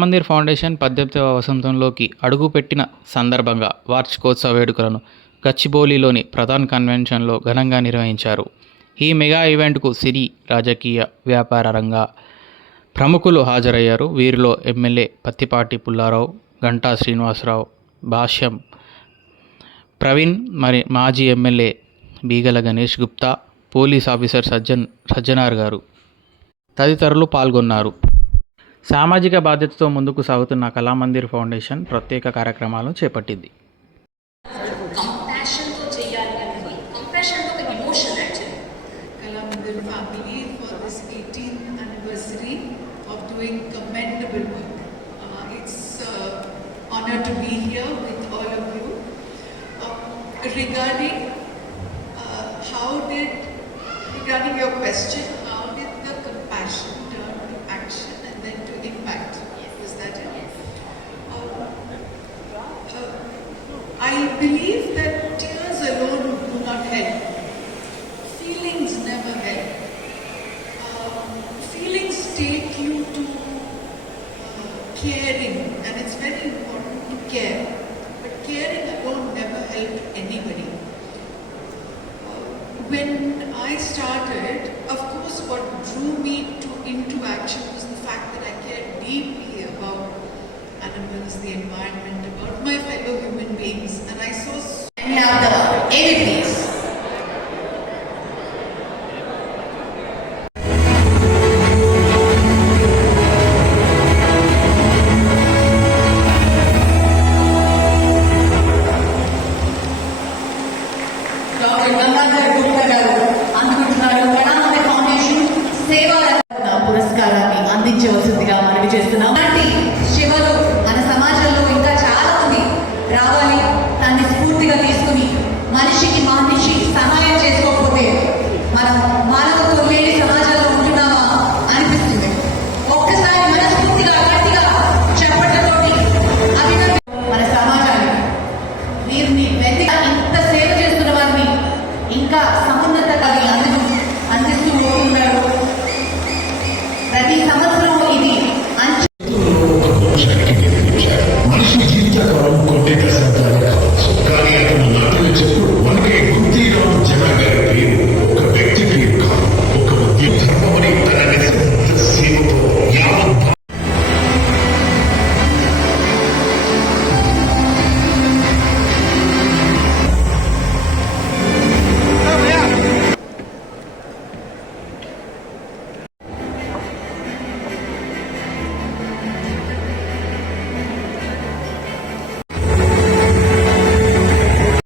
Mandir foundation 18వ వసంతంలోకి అడుగుపెట్టిన సందర్భంగా వార్షికోత్సవ వేడుకలను గచ్చిబౌలిలోని ప్రధాన కన్వెన్షన్లో ఘనంగా నిర్వహించారు. ఈ మెగా ఈవెంట్కు సినీ, రాజకీయ, వ్యాపార రంగ ప్రముఖులు హాజరయ్యారు. వీరిలో ఎమ్మెల్యే పత్తిపాటి పుల్లారావు, గంటా శ్రీనివాసరావు, భాష్యం ప్రవీణ్, మరి మాజీ MLA Beegala Ganesh Gupta, police officer Sajjanar garu తదితరులు పాల్గొన్నారు. సామాజిక బాధ్యతతో ముందుకు సాగుతున్న కళామందిర్ ఫౌండేషన్ ప్రత్యేక కార్యక్రమాలను చేపట్టింది. Kalamandir family for this 18th anniversary of doing commendable work. It's honor to be here with all of you. Regarding your question, how did the compassion turn to action and then to impact? Is that it? Yes. I believe that tears alone do not help. Feelings never help. Feelings take you to caring, and it's very important to care. But caring alone never helped anybody. When I started, of course, what drew me into action was the fact that I cared deeply about animals, the environment, about my fellow human beings, and I saw many of the AVPs. పురస్కారాన్ని అందించవలసిందిగా మనవి చేస్తున్నాం. అలాంటి శివలు మన సమాజంలో ఇంకా చాలా మంది రావాలి. దాన్ని స్ఫూర్తిగా తీసుకుని మనిషికి మనిషి సహాయం చేసుకోకపోతే మనం